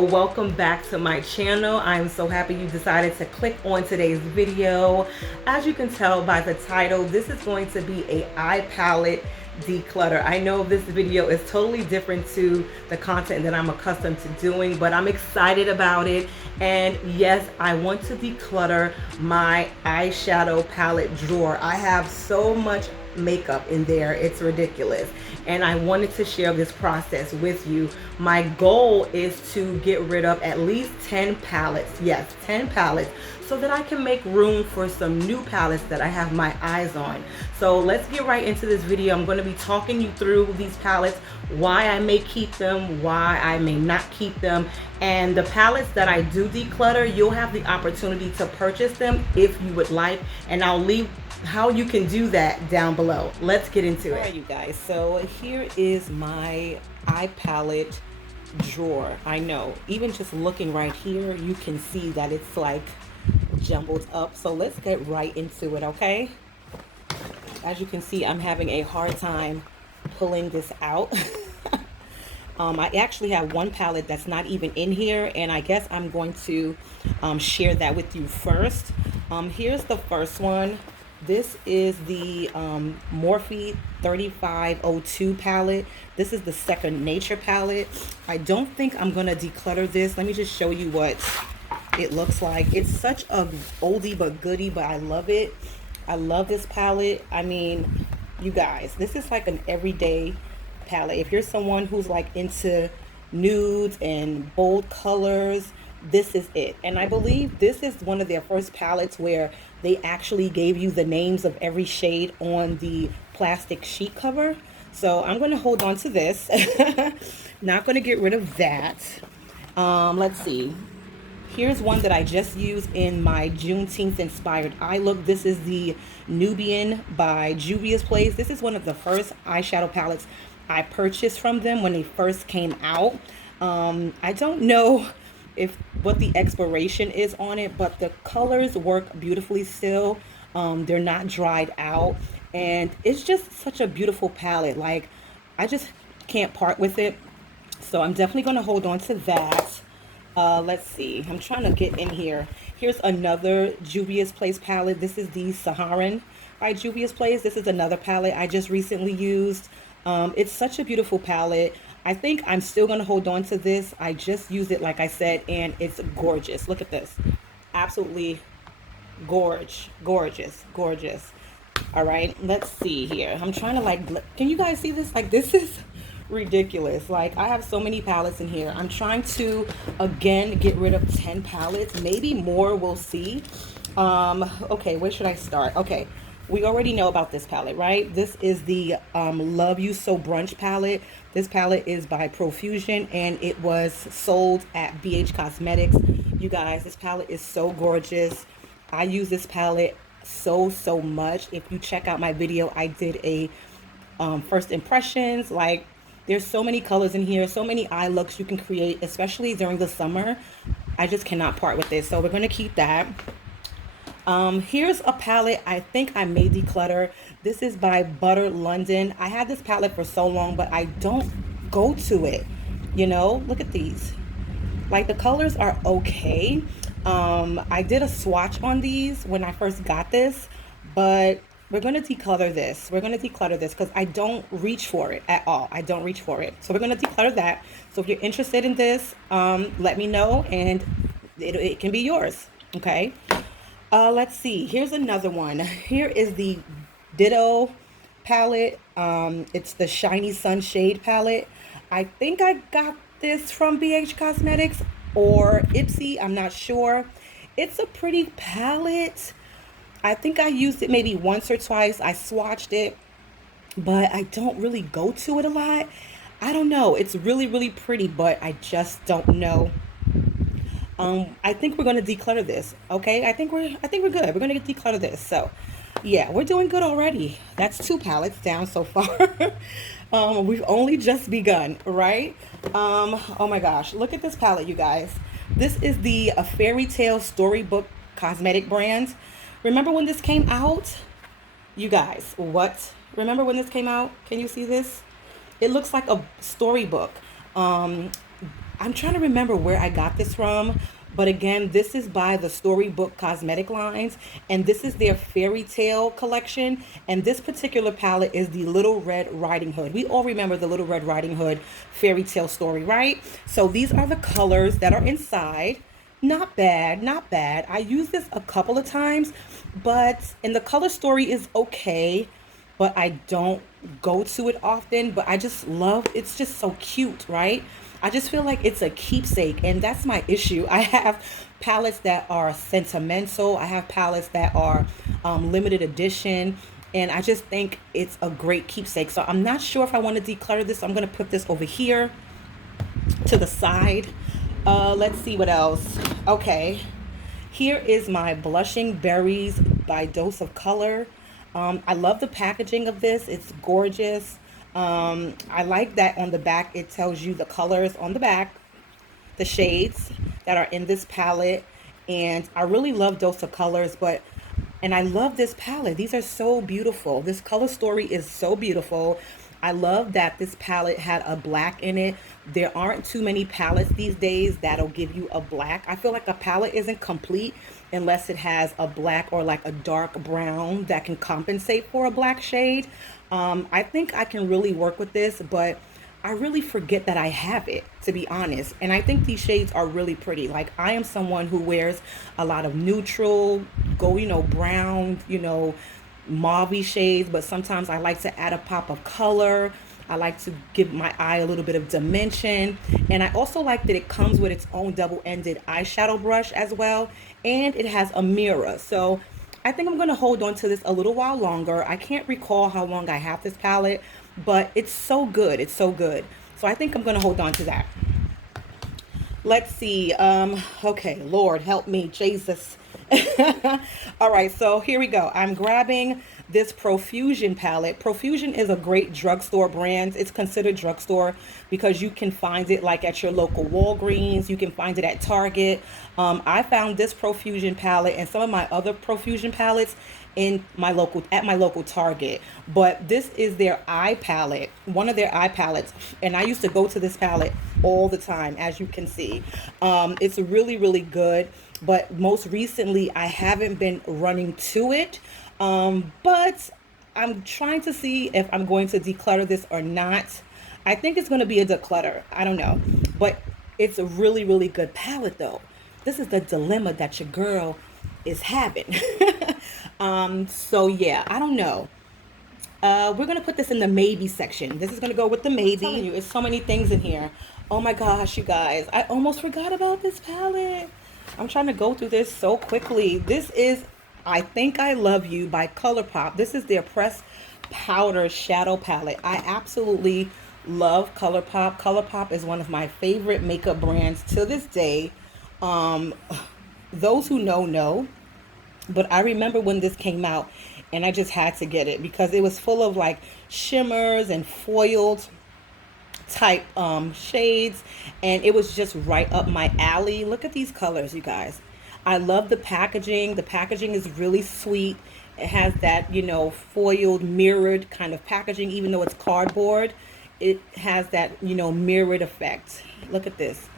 welcome back to my channel. I'm so happy you decided to click on today's video. As you can tell by the title, this is going to be a eye palette declutter. I know this video is totally different to the content that I'm accustomed to doing, but I'm excited about it. And yes, I want to declutter my eyeshadow palette drawer. I have so much makeup in there, it's ridiculous, and I wanted to share this process with you. My goal is to get rid of at least 10 palettes, yes, 10 palettes, so that I can make room for some new palettes that I have my eyes on. So let's get right into this video. I'm going to be talking you through these palettes, why I may keep them, why I may not keep them, and the palettes that I do declutter, you'll have the opportunity to purchase them if you would like, and I'll leave how you can do that down below. Let's get into it. All right, you guys, so here is my eye palette drawer. I know, even just looking right here, you can see that it's like jumbled up. So let's get right into it, okay? As you can see, I'm having a hard time pulling this out. I actually have one palette that's not even in here, and I guess I'm going to share that with you first. Here's the first one. This is the Morphe 3502 palette. This is the Second Nature palette. I don't think I'm gonna declutter this. Let me just show you what it looks like. It's such a oldie but goodie, but I love it. I love this palette. I mean, you guys, this is like an everyday palette. If you're someone who's like into nudes and bold colors, this is it. And I believe this is one of their first palettes where they actually gave you the names of every shade on the plastic sheet cover. So I'm going to hold on to this. Not going to get rid of that. Let's see. Here's one that I just used in my Juneteenth inspired eye look. This is the Nubian by Juvia's Place. This is one of the first eyeshadow palettes I purchased from them when they first came out. I don't know what the expiration is on it, but the colors work beautifully still. They're not dried out, and it's just such a beautiful palette. Like, I just can't part with it, so I'm definitely going to hold on to that. Let's see, I'm trying to get in here. Here's another Juvia's Place palette. This is the Saharan by Juvia's Place. This is another palette I just recently used. It's such a beautiful palette. I think I'm still going to hold on to this. I just used it, like I said, and it's gorgeous. Look at this. Absolutely gorgeous. All right, let's see here. I'm trying to, like, can you guys see this? Like, this is ridiculous. Like, I have so many palettes in here. I'm trying to, again, get rid of 10 palettes. Maybe more, we'll see. Okay, where should I start? Okay. We already know about this palette, right? This is the Love You So Brunch palette. This palette is by Profusion, and it was sold at BH Cosmetics. You guys, this palette is so gorgeous. I use this palette so much. If you check out my video, I did a first impressions. Like, there's so many colors in here, so many eye looks you can create, especially during the summer. I just cannot part with this, so we're going to keep that. Here's a palette I think I may declutter. This is by Butter London. I had this palette for so long, but I don't go to it. You know, look at these. Like, the colors are okay. I did a swatch on these when I first got this, but we're going to declutter this. We're going to declutter this because I don't reach for it at all. I don't reach for it. So we're going to declutter that. So if you're interested in this, let me know, and it can be yours. Okay. Let's see. Here's another one. Here is the Ditto palette. It's the Shiny Sunshade palette. I think I got this from BH Cosmetics or Ipsy. I'm not sure. It's a pretty palette. I think I used it maybe once or twice. I swatched it, but I don't really go to it a lot. I don't know. It's really pretty, but I just don't know. I think we're going to declutter this. Okay. I think we're good. We're going to declutter this. So yeah, we're doing good already. That's 2 palettes down so far. We've only just begun, right? Oh my gosh. Look at this palette, you guys. This is the Fairy Tale Storybook cosmetic brand. Remember when this came out? You guys, what? Remember when this came out? Can you see this? It looks like a storybook. I'm trying to remember where I got this from, but again, this is by the Storybook Cosmetic Lines, and this is their fairy tale collection. And this particular palette is the Little Red Riding Hood. We all remember the Little Red Riding Hood fairy tale story, right? So these are the colors that are inside. Not bad, not bad. I used this a couple of times, but and the color story is okay, but I don't go to it often. But I just love it's just so cute, right? I just feel like it's a keepsake, and that's my issue. I have palettes that are sentimental, I have palettes that are limited edition, and I just think it's a great keepsake. So I'm not sure if I want to declutter this. I'm going to put this over here to the side. Let's see what else. Okay, here is my Blushing Berries by Dose of Color. I love the packaging of this. It's gorgeous. I like that on the back it tells you the colors on the back, the shades that are in this palette. And I really love Dose of Colors, and I love this palette. These are so beautiful. This color story is so beautiful. I love that this palette had a black in it. There aren't too many palettes these days that'll give you a black. I feel like a palette isn't complete unless it has a black or like a dark brown that can compensate for a black shade. I think I can really work with this, but I really forget that I have it, to be honest. And I think these shades are really pretty. Like, I am someone who wears a lot of neutral, brown, mauve shades, but sometimes I like to add a pop of color. I like to give my eye a little bit of dimension. And I also like that it comes with its own double-ended eyeshadow brush as well. And it has a mirror. So I think I'm going to hold on to this a little while longer. I can't recall how long I have this palette, but it's so good. It's so good. So I think I'm going to hold on to that. Let's see. Okay, Lord, help me, Jesus. All right, so here we go. I'm grabbing this Profusion palette. Profusion is a great drugstore brand. It's considered drugstore because you can find it like at your local Walgreens. You can find it at Target. I found this Profusion palette and some of my other Profusion palettes at my local Target. But this is their eye palette, one of their eye palettes, and I used to go to this palette all the time, as you can see. It's really, really good. But most recently, I haven't been running to it. But I'm trying to see if I'm going to declutter this or not. I think it's going to be a declutter. I don't know. But it's a really, really good palette, though. This is the dilemma that your girl is having. So, yeah, I don't know. We're going to put this in the maybe section. This is going to go with the maybe. I'm telling you, it's so many things in here. Oh, my gosh, you guys. I almost forgot about this palette. I'm trying to go through this so quickly. This is I Think I Love You by ColourPop. This is their pressed powder shadow palette. I absolutely love ColourPop. ColourPop is one of my favorite makeup brands to this day. Those who know. But I remember when this came out and I just had to get it because it was full of like shimmers and foiled type shades, and it was just right up my alley. Look at these colors, you guys. I love the packaging. The packaging is really sweet. It has that, foiled mirrored kind of packaging. Even though it's cardboard, it has that, mirrored effect. Look at this.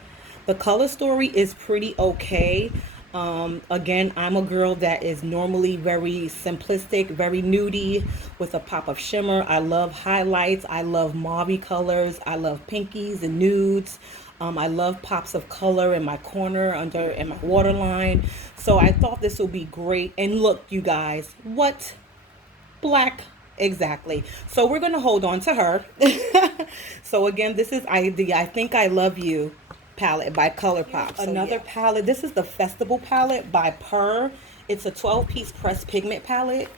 The color story is pretty okay. Again, I'm a girl that is normally very simplistic, very nudie with a pop of shimmer. I love highlights. I love mauve colors. I love pinkies and nudes. I love pops of color in my corner in my waterline. So I thought this would be great. And look, you guys, what? Black. Exactly. So we're going to hold on to her. So again, this is I Think I Love You palette by ColourPop. So another palette. This is the Festival palette by Purr. It's a 12-piece pressed pigment palette.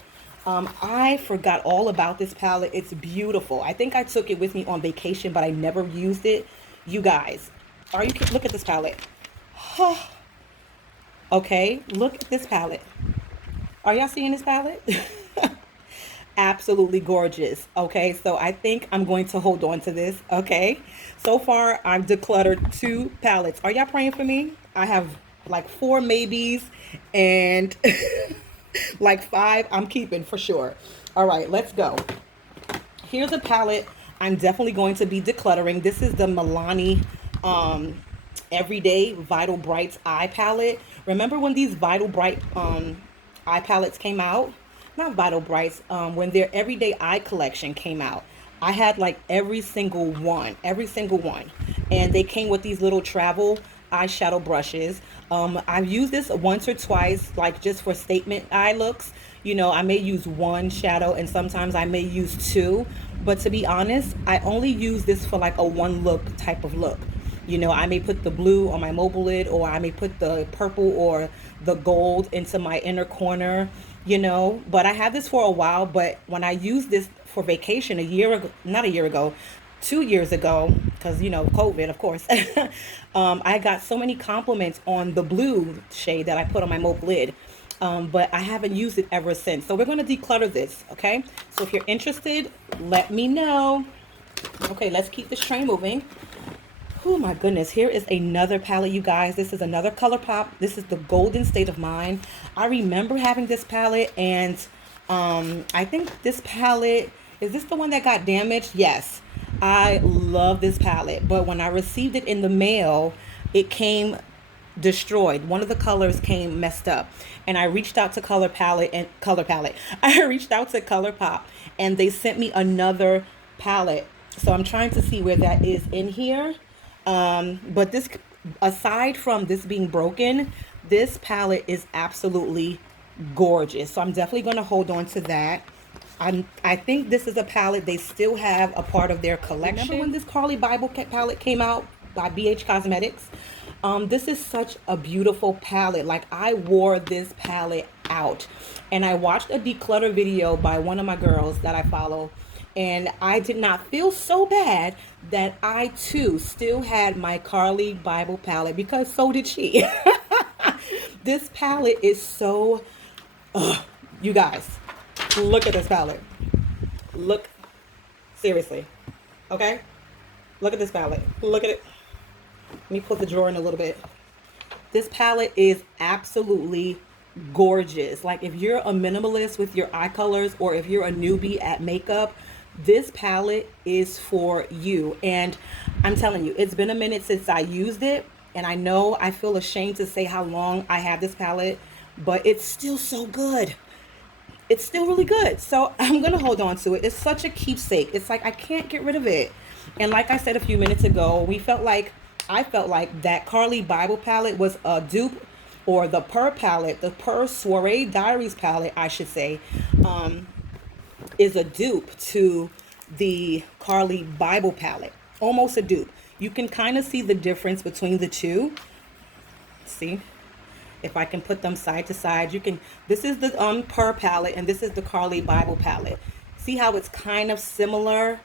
I forgot all about this palette. It's beautiful. I think I took it with me on vacation, but I never used it. You guys, look at this palette. Okay, look at this palette. Are y'all seeing this palette? Absolutely gorgeous. Okay, so I think I'm going to hold on to this. Okay, so far I've decluttered 2 palettes. Are y'all praying for me? I have like 4 maybes and like 5 I'm keeping for sure. All right, let's go. Here's a palette I'm definitely going to be decluttering. This is the Milani everyday Vital Brights eye palette. Remember when these Vital Bright eye palettes came out? Not Vital Brights, when their everyday eye collection came out. I had like every single one, every single one. And they came with these little travel eyeshadow brushes. I've used this once or twice, like just for statement eye looks. You know, I may use one shadow and sometimes I may use two. But to be honest, I only use this for like a one look type of look. You know, I may put the blue on my mobile lid, or I may put the purple or the gold into my inner corner, you know. But I had this for a while, but when I used this for vacation a year ago, not a year ago, 2 years ago, because, you know, COVID, of course, I got so many compliments on the blue shade that I put on my mobile lid. But I haven't used it ever since. So we're going to declutter this, okay? So if you're interested, let me know. Okay, let's keep this train moving. Oh my goodness, here is another palette, you guys. This is another ColourPop. This is the Golden State of Mind. I remember having this palette, and I think this palette, is this the one that got damaged? Yes. I love this palette, but when I received it in the mail, it came destroyed. One of the colors came messed up, and I reached out to Color Palette. I reached out to ColourPop, and they sent me another palette. So I'm trying to see where that is in here. But this, aside from this being broken, this palette is absolutely gorgeous. So I'm definitely going to hold on to that. I think this is a palette they still have a part of their collection. Remember when this Carly Bible palette came out by BH Cosmetics? This is such a beautiful palette. Like, I wore this palette out, and I watched a declutter video by one of my girls that I follow, and I did not feel so bad that I too still had my Carly Bible palette, because so did she. This palette is so, you guys, look at this palette. Look, seriously, okay? Look at this palette. Look at it. Let me put the drawer in a little bit. This palette is absolutely gorgeous. Like, if you're a minimalist with your eye colors, or if you're a newbie at makeup, this palette is for you. And I'm telling you, it's been a minute since I used it, and I know I feel ashamed to say how long I have this palette, but it's still so good. It's still really good. So I'm gonna hold on to it. It's such a keepsake. It's like I can't get rid of it. And like I said a few minutes ago, I felt like that Carly Bible palette was a dupe, or the Purr palette, the Purr Soiree Diaries palette, I should say, is a dupe to the Carly Bible palette. Almost a dupe. You can kind of see the difference between the two. See? If I can put them side to side, you can, this is the Purr palette, and this is the Carly Bible palette. See how it's kind of similar?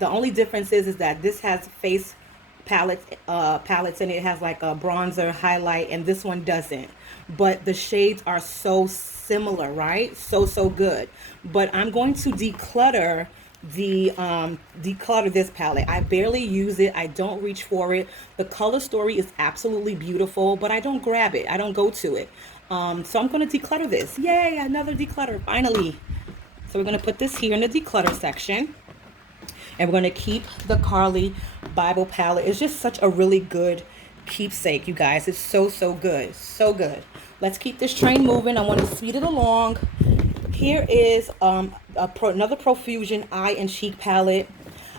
The only difference is that this has face palettes in it. It has like a bronzer highlight, and this one doesn't. But the shades are so similar, right? So good. But I'm going to declutter this palette. I barely use it. I don't reach for it. The color story is absolutely beautiful, but I don't grab it. I don't go to it. So I'm going to declutter this. Yay, another declutter, finally. So we're going to put this here in the declutter section, and we're going to keep the Carly Bible palette. It's just such a really good keepsake, you guys. It's so good, so good. Let's keep this train moving. I want to speed it along. Here is another Profusion Eye and Cheek palette.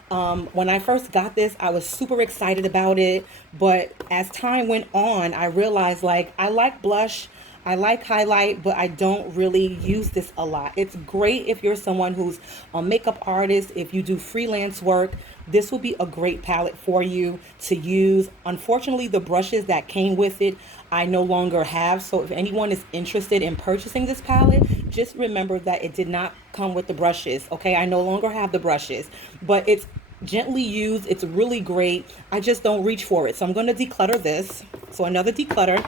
When I first got this, I was super excited about it, but as time went on, I realized, like, I like blush, I like highlight, but I don't really use this a lot. It's great if you're someone who's a makeup artist, if you do freelance work. This will be a great palette for you to use. Unfortunately, the brushes that came with it, I no longer have. So if anyone is interested in purchasing this palette, just remember that it did not come with the brushes, okay? I no longer have the brushes, but it's gently used. It's really great. I just don't reach for it. So I'm going to declutter this. So another declutter.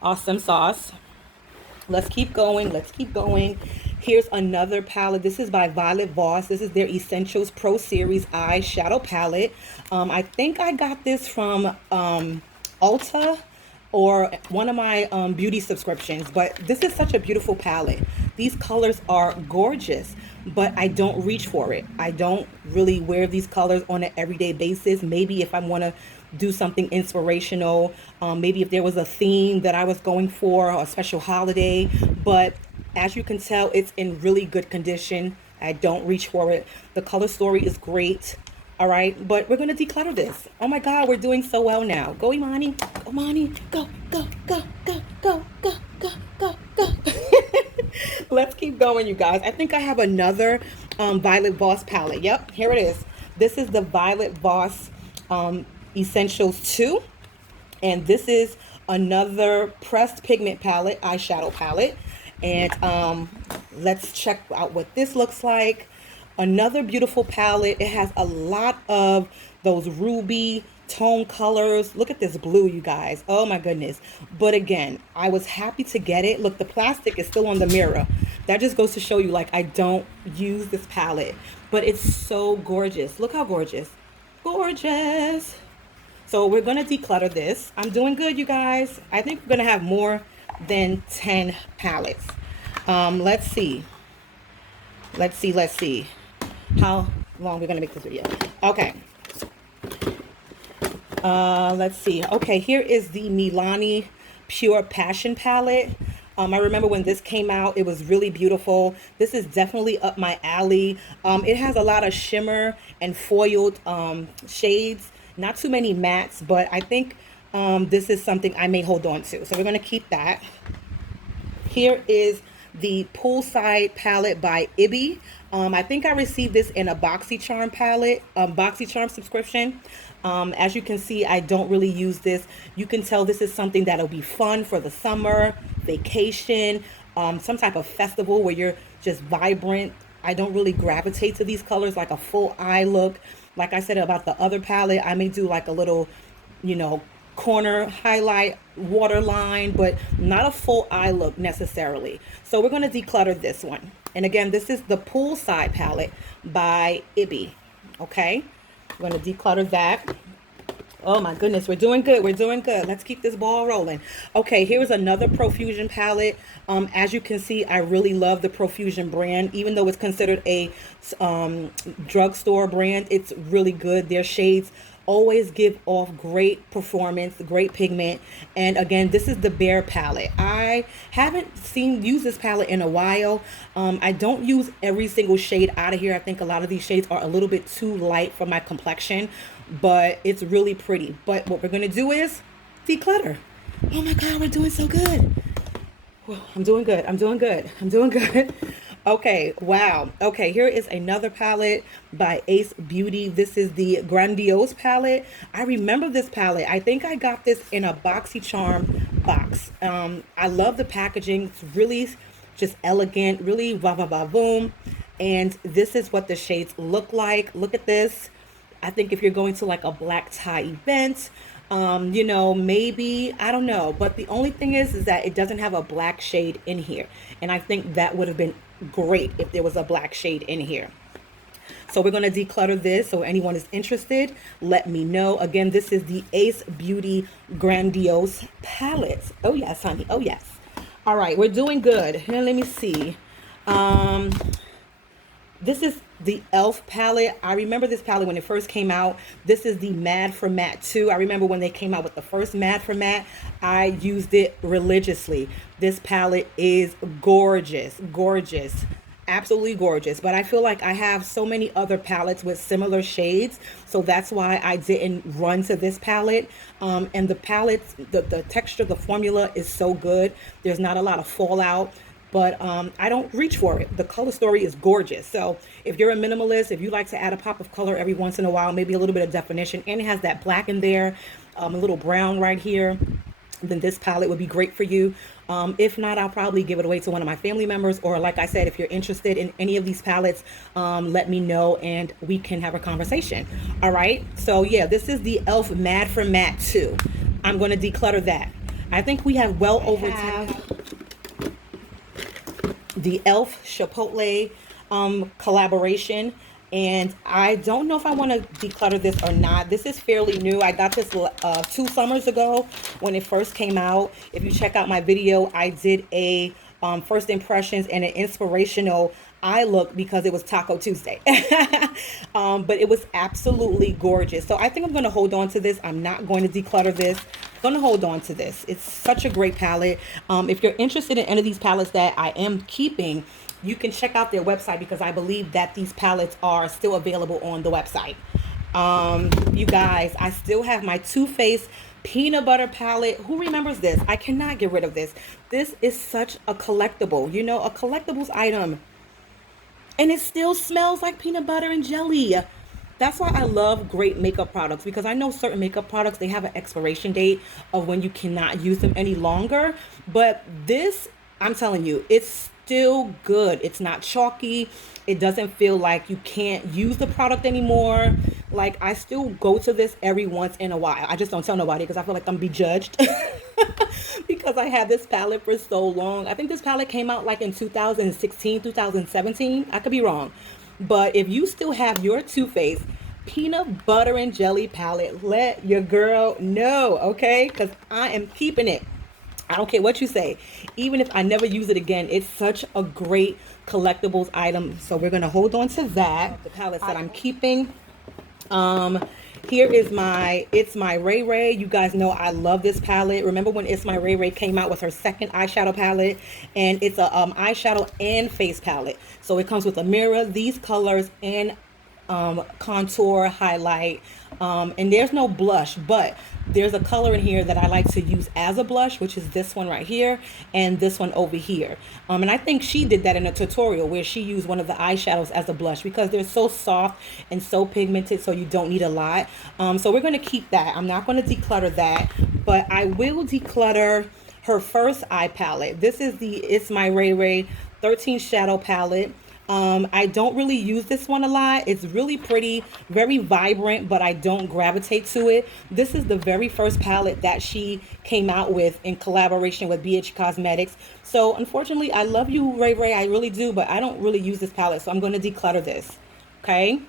Awesome sauce. Let's keep going. Let's keep going. Here's another palette. This is by Violet Voss. This is their Essentials Pro Series Eyeshadow Palette. I think I got this from Ulta or one of my beauty subscriptions, but this is such a beautiful palette. These colors are gorgeous, but I don't reach for it. I don't really wear these colors on an everyday basis. Maybe if I want to do something inspirational. Maybe if there was a theme that I was going for or a special holiday. But as you can tell, it's in really good condition. I don't reach for it. The color story is great. All right, but we're gonna declutter this. Oh my God, we're doing so well now. Go Imani, go Imani, go, go, go, go, go, go, go, go, go. Let's keep going, you guys. I think I have another Violet Voss palette. Yep, here it is. This is the Violet Voss Essentials 2. And this is another pressed pigment palette, eyeshadow palette. And let's check out what this looks like. Another beautiful palette. It has a lot of those ruby tone colors. Look at this blue, you guys. Oh my goodness. But again, I was happy to get it. Look, the plastic is still on the mirror. That just goes to show you, like, I don't use this palette, but it's so gorgeous. Look how gorgeous. Gorgeous. So we're gonna declutter this. I'm doing good, you guys. I think we're gonna have more than 10 palettes. Let's see. Let's see how long we're gonna make this video. Okay. Let's see. Okay, here is the Milani Pure Passion palette. I remember when this came out, it was really beautiful. This is definitely up my alley. It has a lot of shimmer and foiled shades. Not too many mattes, but I think this is something I may hold on to. So we're going to keep that. Here is the Poolside palette by Ibby. I think I received this in a BoxyCharm palette, BoxyCharm subscription. As you can see, I don't really use this. You can tell this is something that'll be fun for the summer, vacation, some type of festival where you're just vibrant. I don't really gravitate to these colors, like a full eye look. Like I said about the other palette, I may do like a little, you know, corner highlight waterline, but not a full eye look necessarily. So we're going to declutter this one. And again, this is the Poolside palette by Ibby. Okay, we're going to declutter that. Oh my goodness, we're doing good. We're doing good. Let's keep this ball rolling. Okay, here's another Profusion palette. As you can see, I really love the Profusion brand. Even though it's considered a drugstore brand, it's really good. Their shades always give off great performance, great pigment. And again, this is the Bare palette. I haven't used this palette in a while. I don't use every single shade out of here. I think a lot of these shades are a little bit too light for my complexion, but it's really pretty. But what we're going to do is declutter. Oh my God, we're doing so good. Well, I'm doing good. I'm doing good. I'm doing good. Okay, wow. Okay, here is another palette by Ace Beauty. This is the Grandiose palette. I remember this palette. I think I got this in a BoxyCharm box. I love the packaging. It's really just elegant, really va-va-va-voom. And this is what the shades look like. Look at this. I think if you're going to like a black tie event, you know, maybe, I don't know. But the only thing is that it doesn't have a black shade in here. And I think that would have been great if there was a black shade in here. So we're going to declutter this. So anyone is interested, let me know. Again, this is the Ace Beauty Grandiose palette. Oh yes, honey. Oh yes. All right, we're doing good. Here, let me see. This is the e.l.f. palette. I remember this palette when it first came out. This is the Mad for Matte 2. I remember when they came out with the first Mad for Matte, I used it religiously. This palette is gorgeous, gorgeous, absolutely gorgeous. But I feel like I have so many other palettes with similar shades, so that's why I didn't run to this palette. And the palettes, the texture, the formula is so good. There's not a lot of fallout. But I don't reach for it. The color story is gorgeous. So if you're a minimalist, if you like to add a pop of color every once in a while, maybe a little bit of definition, and it has that black in there, a little brown right here, then this palette would be great for you. If not, I'll probably give it away to one of my family members. Or like I said, if you're interested in any of these palettes, let me know and we can have a conversation. All right. So yeah, this is the e.l.f. Mad for Matte 2. I'm going to declutter that. I think we have well over 10. The e.l.f. Chipotle collaboration, and I don't know if I want to declutter this or not. This is fairly new. I got this 2 summers ago when it first came out. If you check out my video, I did a first impressions and an inspirational eye look because it was Taco Tuesday. But it was absolutely gorgeous. So I think I'm going to hold on to this. I'm not going to declutter this. I'm going to hold on to this. It's such a great palette. If you're interested in any of these palettes that I am keeping, you can check out their website because I believe that these palettes are still available on the website. You guys, I still have my Too Faced peanut butter palette. Who remembers this? I cannot get rid of this. This is such a collectible, you know, a collectibles item. And it still smells like peanut butter and jelly. That's why I love great makeup products, because I know certain makeup products, they have an expiration date of when you cannot use them any longer. But this, I'm telling you, it's still good. It's not chalky. It doesn't feel like you can't use the product anymore. Like, I still go to this every once in a while. I just don't tell nobody because I feel like I'm be judged because I had this palette for so long. I think this palette came out like in 2016, 2017. I could be wrong. But if you still have your Too Faced peanut butter and jelly palette, let your girl know, okay? Because I am keeping it. I don't care what you say. Even if I never use it again, it's such a great collectibles item. So we're going to hold on to that. The palettes that I'm keeping. Here is my It's My Ray Ray. You guys know I love this palette. Remember when It's My Ray Ray came out with her second eyeshadow palette? And it's a eyeshadow and face palette. So it comes with a mirror, these colors, and contour, highlight, and there's no blush, but there's a color in here that I like to use as a blush, which is this one right here and this one over here. And I think she did that in a tutorial where she used one of the eyeshadows as a blush because they're so soft and so pigmented, so you don't need a lot. So we're going to keep that. I'm not going to declutter that, but I will declutter her first eye palette. This is the It's My Ray Ray 13 shadow palette. I don't really use this one a lot. It's really pretty, very vibrant, but I don't gravitate to it. This is the very first palette that she came out with in collaboration with BH Cosmetics. So unfortunately, I love you, Ray Ray, I really do, but I don't really use this palette, so I'm going to declutter this, okay?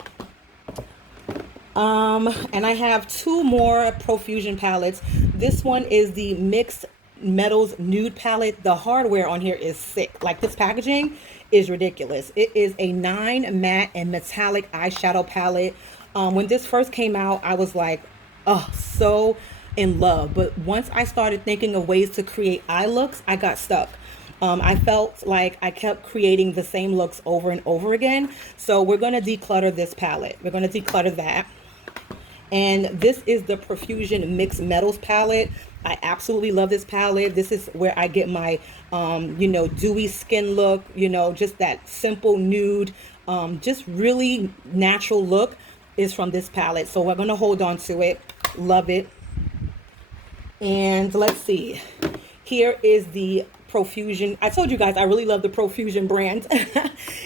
And I have two more Profusion palettes. This one is the Mixed Metals Nude palette. The hardware on here is sick. Like, this packaging is ridiculous. It is a 9 matte and metallic eyeshadow palette. When this first came out, I was like, oh, so in love. But once I started thinking of ways to create eye looks, I got stuck. I felt like I kept creating the same looks over and over again. So we're going to declutter this palette. We're going to declutter that. And this is the Profusion Mixed Metals palette. I absolutely love this palette. This is where I get my, you know, dewy skin look, you know, just that simple nude, just really natural look is from this palette. So we're going to hold on to it. Love it. And let's see. Here is the Profusion. I told you guys I really love the Profusion brand.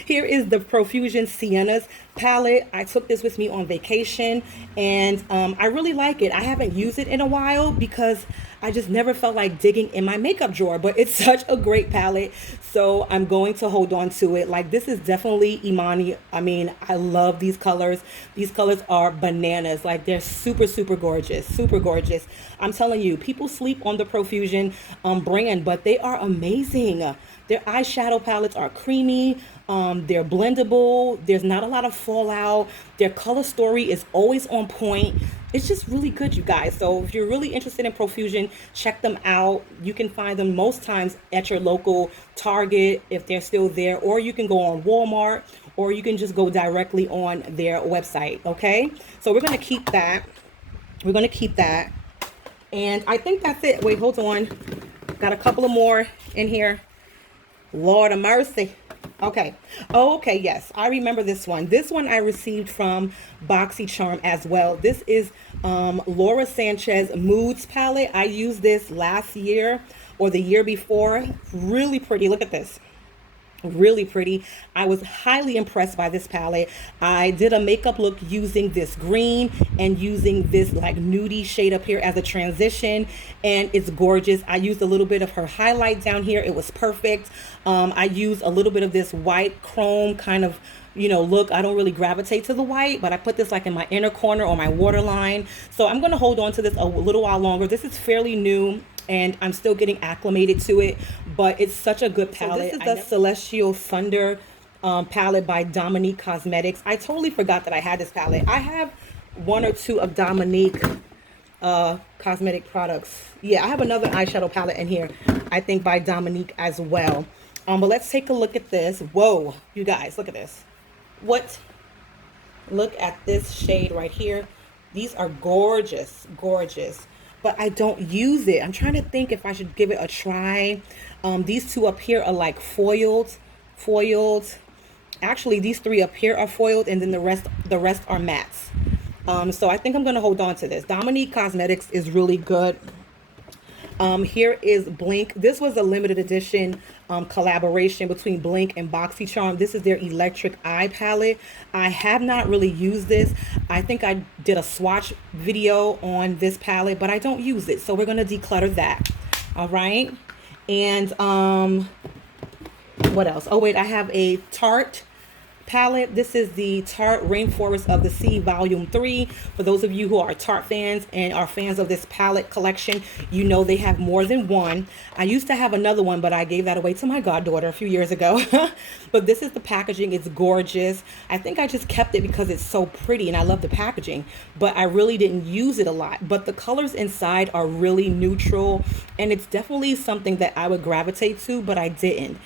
Here is the Profusion Sienna's palette. I took this with me on vacation, and I really like it. I haven't used it in a while because I just never felt like digging in my makeup drawer, but it's such a great palette, so I'm going to hold on to it. Like, this is definitely Imani. I mean, I love these colors. These colors are bananas. Like, they're super, super gorgeous, super gorgeous. I'm telling you, people sleep on the Profusion brand, but they are amazing. Their eyeshadow palettes are creamy. They're blendable. There's not a lot of fallout. Their color story is always on point. It's just really good, you guys. So if you're really interested in Profusion, check them out. You can find them most times at your local Target if they're still there, or you can go on Walmart, or you can just go directly on their website, okay? So we're going to keep that. We're going to keep that. And I think that's it. Wait, hold on. Got a couple of more in here. Lord of mercy. Okay. Oh, okay. Yes, I remember this one. This one I received from BoxyCharm as well. This is Laura Sanchez Moods palette. I used this last year or the year before. Really pretty. Look at this. Really pretty. I was highly impressed by this palette. I did a makeup look using this green and using this like nudie shade up here as a transition, and it's gorgeous. I used a little bit of her highlight down here. It was perfect. I used a little bit of this white chrome kind of, you know, look. I don't really gravitate to the white, but I put this like in my inner corner or my waterline. So I'm going to hold on to this a little while longer. This is fairly new, and I'm still getting acclimated to it, but it's such a good palette. So this is the Celestial Thunder palette by Dominique Cosmetics. I totally forgot that I had this palette. I have one or two of Dominique cosmetic products. Yeah, I have another eyeshadow palette in here, I think by Dominique as well. But let's take a look at this. Whoa, you guys, look at this. What? Look at this shade right here. These are gorgeous, gorgeous. But I don't use it. I'm trying to think if I should give it a try. These two up here are like foiled. Actually, these three up here are foiled, and then the rest are mattes. So I think I'm gonna hold on to this. Dominique Cosmetics is really good. Here is Blink. This was a limited edition collaboration between Blink and BoxyCharm. This is their electric eye palette. I have not really used this. I think I did a swatch video on this palette, but I don't use it, so we're gonna declutter that. All right. And what else? Oh wait, I have a Tarte palette. This is the Tarte Rainforest of the Sea Volume 3. For those of you who are Tarte fans and are fans of this palette collection, you know they have more than one. I used to have another one, but I gave that away to my goddaughter a few years ago. But this is the packaging. It's gorgeous. I think I just kept it because it's so pretty and I love the packaging, but I really didn't use it a lot. But the colors inside are really neutral, and it's definitely something that I would gravitate to, but I didn't.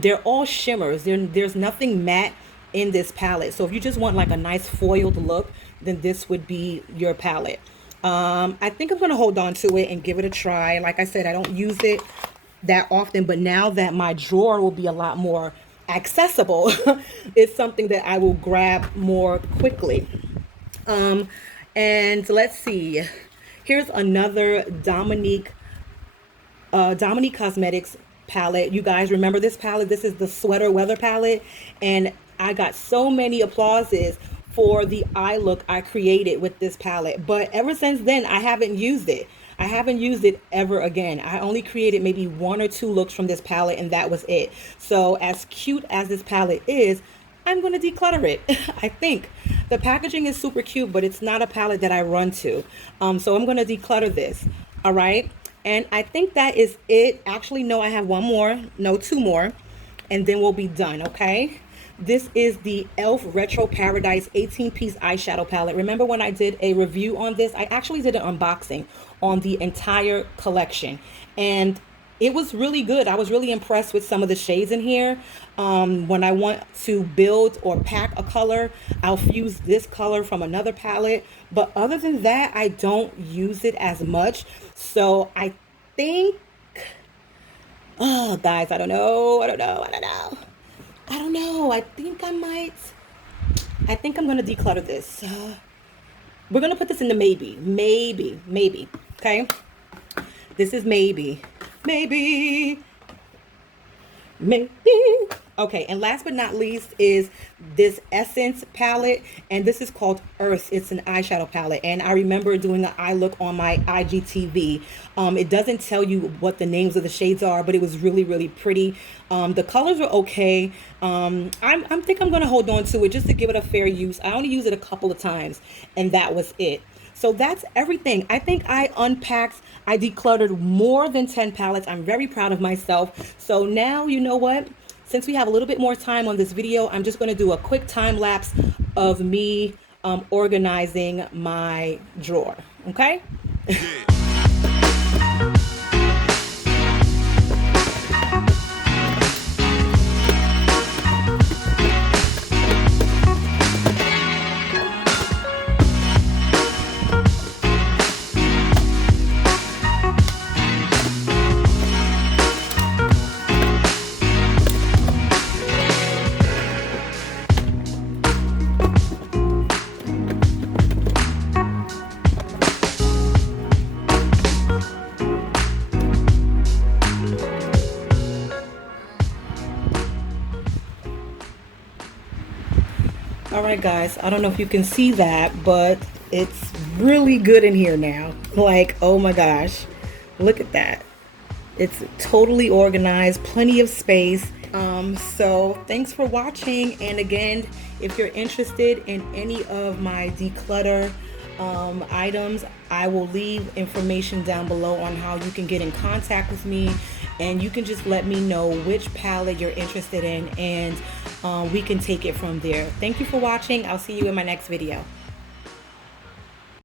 They're all shimmers. There's nothing matte in this palette. So if you just want like a nice foiled look, then this would be your palette. I think I'm going to hold on to it and give it a try. Like I said, I don't use it that often, but now that my drawer will be a lot more accessible, it's something that I will grab more quickly. And let's see. Here's another Dominique Cosmetics palette. You guys remember this palette? This is the Sweater Weather palette, and I got so many applauses for the eye look I created with this palette, but ever since then I haven't used it. I haven't used it ever again. I only created maybe one or two looks from this palette, and that was it. So as cute as this palette is, I'm going to declutter it. I think the packaging is super cute, but it's not a palette that I run to. So I'm going to declutter this. All right. And I think that is it. Actually, no, I have one more. No, two more. And then we'll be done. Okay. This is the e.l.f. Retro Paradise 18-piece eyeshadow palette. Remember when I did a review on this? I actually did an unboxing on the entire collection, and it was really good. I was really impressed with some of the shades in here. When I want to build or pack a color, I'll fuse this color from another palette. But other than that, I don't use it as much. So I think, oh, guys, I don't know. I think I'm going to declutter this. We're going to put this into maybe. Okay. This is maybe. Okay, and last but not least is this Essence palette, and this is called Earth. It's an eyeshadow palette, and I remember doing an eye look on my IGTV. It doesn't tell you what the names of the shades are, but it was really, really pretty. The colors are okay. I think I'm going to hold on to it just to give it a fair use. I only used it a couple of times, and that was it. So that's everything. I think I unpacked, I decluttered more than 10 palettes. I'm very proud of myself. So now, you know what? Since we have a little bit more time on this video, I'm just going to do a quick time lapse of me organizing my drawer. Okay? All right, guys, I don't know if you can see that, but it's really good in here now. Like, oh my gosh, look at that. It's totally organized, plenty of space. So thanks for watching. And again, if you're interested in any of my declutter items, I will leave information down below on how you can get in contact with me, and you can just let me know which palette you're interested in, and we can take it from there. Thank you for watching. I'll see you in my next video.